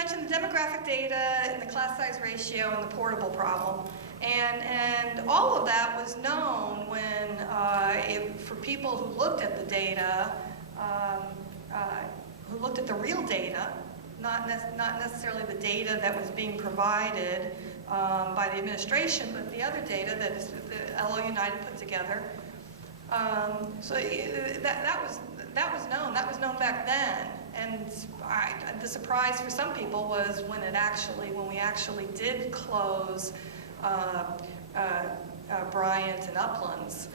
mentioned the demographic data and the class size ratio and the portable problem. And all of that was known when, for people who looked at the data, who looked at the real data, not necessarily the data that was being provided by the administration, but the other data that the LO United put together. So that was known. That was known back then. And the surprise for some people was when we actually did close Bryant and Uplands,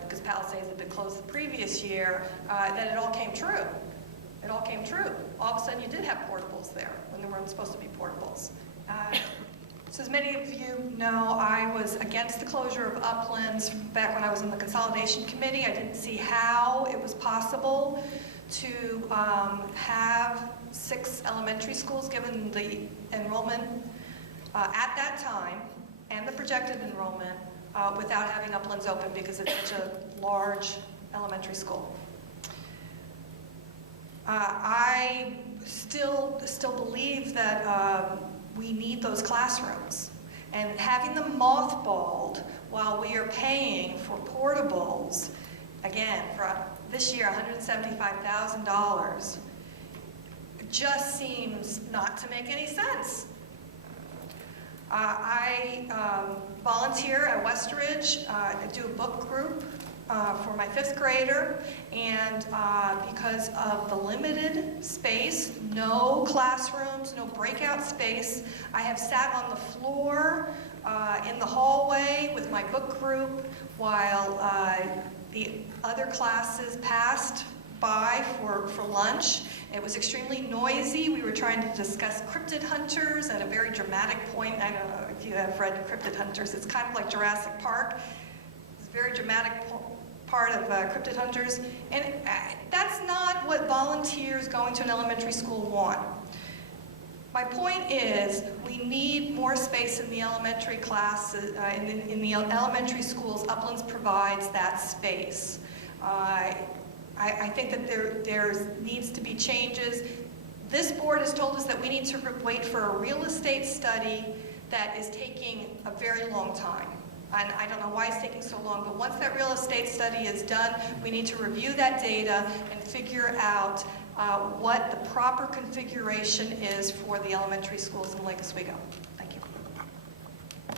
because Palisades had been closed the previous year, that it all came true. It all came true. All of a sudden you did have portables there when there weren't supposed to be portables. So as many of you know, I was against the closure of Uplands back when I was in the consolidation committee. I didn't see how it was possible to have 6 elementary schools, given the enrollment at that time and the projected enrollment, without having Uplands open because it's such a large elementary school. I still believe that we need those classrooms, and having them mothballed while we are paying for portables, again, for this year $175,000, just seems not to make any sense. I volunteer at Westridge. I do a book group for my 5th grader, and because of the limited space, no classrooms, no breakout space, I have sat on the floor in the hallway with my book group while the other classes passed by for lunch. It was extremely noisy. We were trying to discuss cryptid hunters at a very dramatic point. I don't know if you have read Cryptid Hunters. It's kind of like Jurassic Park. It's a very dramatic part of Cryptid Hunters. And that's not what volunteers going to an elementary school want. My point is, we need more space in the elementary classes, in the elementary schools. Uplands provides that space. I think that there needs to be changes. This board has told us that we need to wait for a real estate study that is taking a very long time. And I don't know why it's taking so long, but once that real estate study is done, we need to review that data and figure out what the proper configuration is for the elementary schools in Lake Oswego.